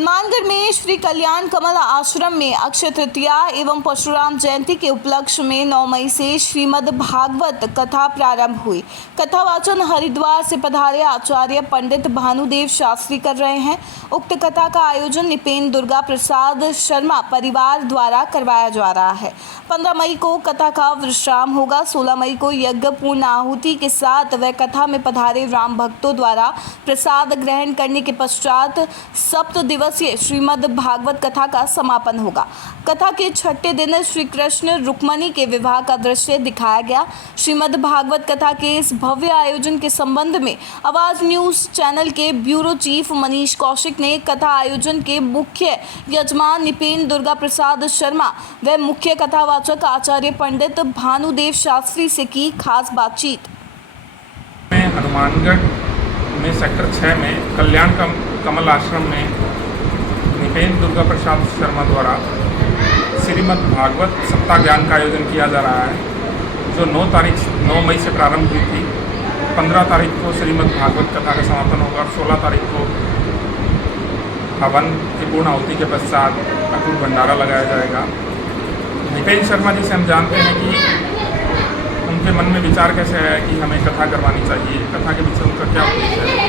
हनुमानगढ़ में श्री कल्याण कमल आश्रम में अक्षय तृतीया एवं परशुराम जयंती के उपलक्ष्य में 9 मई से श्रीमद् भागवत कथा प्रारंभ हुई। कथा वाचन हरिद्वार से पधारे आचार्य पंडित भानुदेव शास्त्री कर रहे हैं। उक्त कथा का आयोजन निपेन दुर्गा प्रसाद शर्मा परिवार द्वारा करवाया जा रहा है। 15 मई को कथा का विश्राम होगा। 16 मई को यज्ञ पूर्ण आहुति के साथ वह कथा में पधारे राम भक्तों द्वारा प्रसाद ग्रहण करने के पश्चात सप्त दिवसीय श्रीमद् भागवत कथा का समापन होगा। कथा के छठे दिन श्री कृष्ण रुक्मणी के विवाह का दृश्य दिखाया गया। श्रीमद् भागवत कथा के इस भव्य आयोजन के संबंध में आवाज न्यूज चैनल के ब्यूरो चीफ मनीष कौशिक ने कथा आयोजन के मुख्य यजमान निपेन दुर्गा प्रसाद शर्मा व मुख्य कथावाचक आचार्य पंडित भानुदेव शास्त्री से की खास बातचीत। हनुमानगढ़ में सेक्टर 6 में कल्याण कमल आश्रम में निपेन दुर्गा प्रसाद शर्मा द्वारा श्रीमद् भागवत सप्ताह ज्ञान का आयोजन किया जा रहा है, जो 9 मई से प्रारंभ हुई थी। 15 तारीख को श्रीमद् भागवत कथा का समापन होगा और 16 तारीख को हवन की पूर्ण आहुति के पश्चात अटूट भंडारा लगाया जाएगा। निपेन शर्मा जी से हम जानते हैं कि उनके मन में विचार कैसे आया कि हमें कथा करवानी चाहिए, कथा के पीछे उनका क्या उद्देश्य है?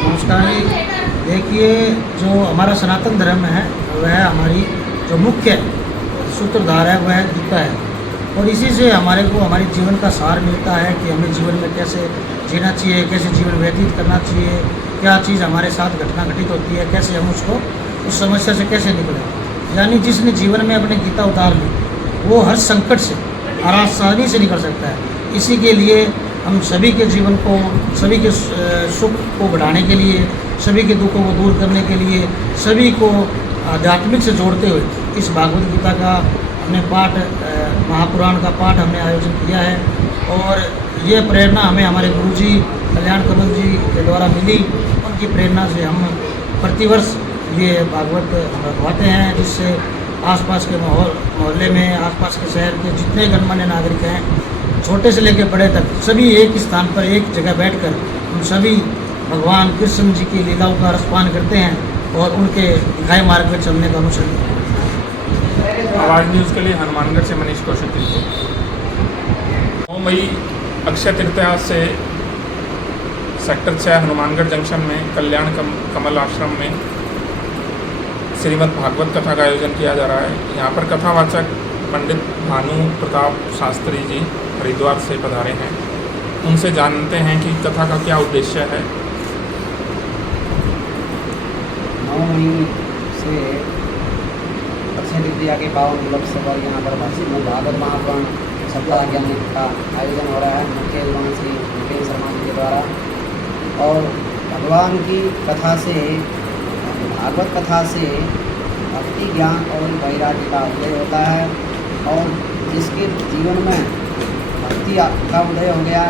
नमस्कार जी। देखिए, जो हमारा सनातन धर्म है वह हमारी जो मुख्य सूत्रधार है वह गीता है, और इसी से हमारे को हमारे जीवन का सार मिलता है कि हमें जीवन में कैसे जीना चाहिए, कैसे जीवन व्यतीत करना चाहिए, क्या चीज़ हमारे साथ घटना घटित होती है, कैसे हम उसको उस समस्या से कैसे निकलें। यानी जिसने जीवन में अपने गीता उतार ली वो हर संकट से आसानी से निकल सकता है। इसी के लिए हम सभी के जीवन को, सभी के सुख को बढ़ाने के लिए, सभी के दुखों को दूर करने के लिए, सभी को आध्यात्मिक से जोड़ते हुए इस भागवत गीता का हमने पाठ, महापुराण का पाठ हमने आयोजन किया है। और ये प्रेरणा हमें हमारे गुरुजी कल्याण कमल जी के द्वारा मिली। उनकी प्रेरणा से हम प्रतिवर्ष ये भागवत रखवाते हैं, जिससे आसपास के मोहल्ले में, आसपास के शहर के जितने गणमान्य नागरिक हैं, छोटे से लेकर बड़े तक, सभी एक स्थान पर एक जगह बैठकर हम सभी भगवान कृष्ण जी की लीलाओं का रसपान करते हैं और उनके दिखाए मार्ग पर चलने का अनुसरण करते हैं। आवाज न्यूज़ के लिए हनुमानगढ़ से मनीष कौशिक। 9 मई अक्षय तृतीया से सेक्टर 6 हनुमानगढ़ जंक्शन में कल्याण कमल आश्रम में श्रीमद् भागवत कथा का आयोजन किया जा रहा है। यहाँ पर कथावाचक पंडित भानु प्रताप शास्त्री जी हरिद्वार से पधारे हैं। उनसे जानते हैं कि कथा का क्या उद्देश्य है। 9 मई से अक्षय तृतीया के पावन उपलक्ष्य पर यहाँ पर श्रीमद् भागवत महापुराण सप्ताह ज्ञान का आयोजन हो रहा है मुख्य यजमान श्री निपेन शर्मा जी के द्वारा। और भगवान की कथा से, भागवत कथा से भक्ति, ज्ञान और वैराग्य का उदय होता है, और जिसके जीवन में भक्ति का उदय हो गया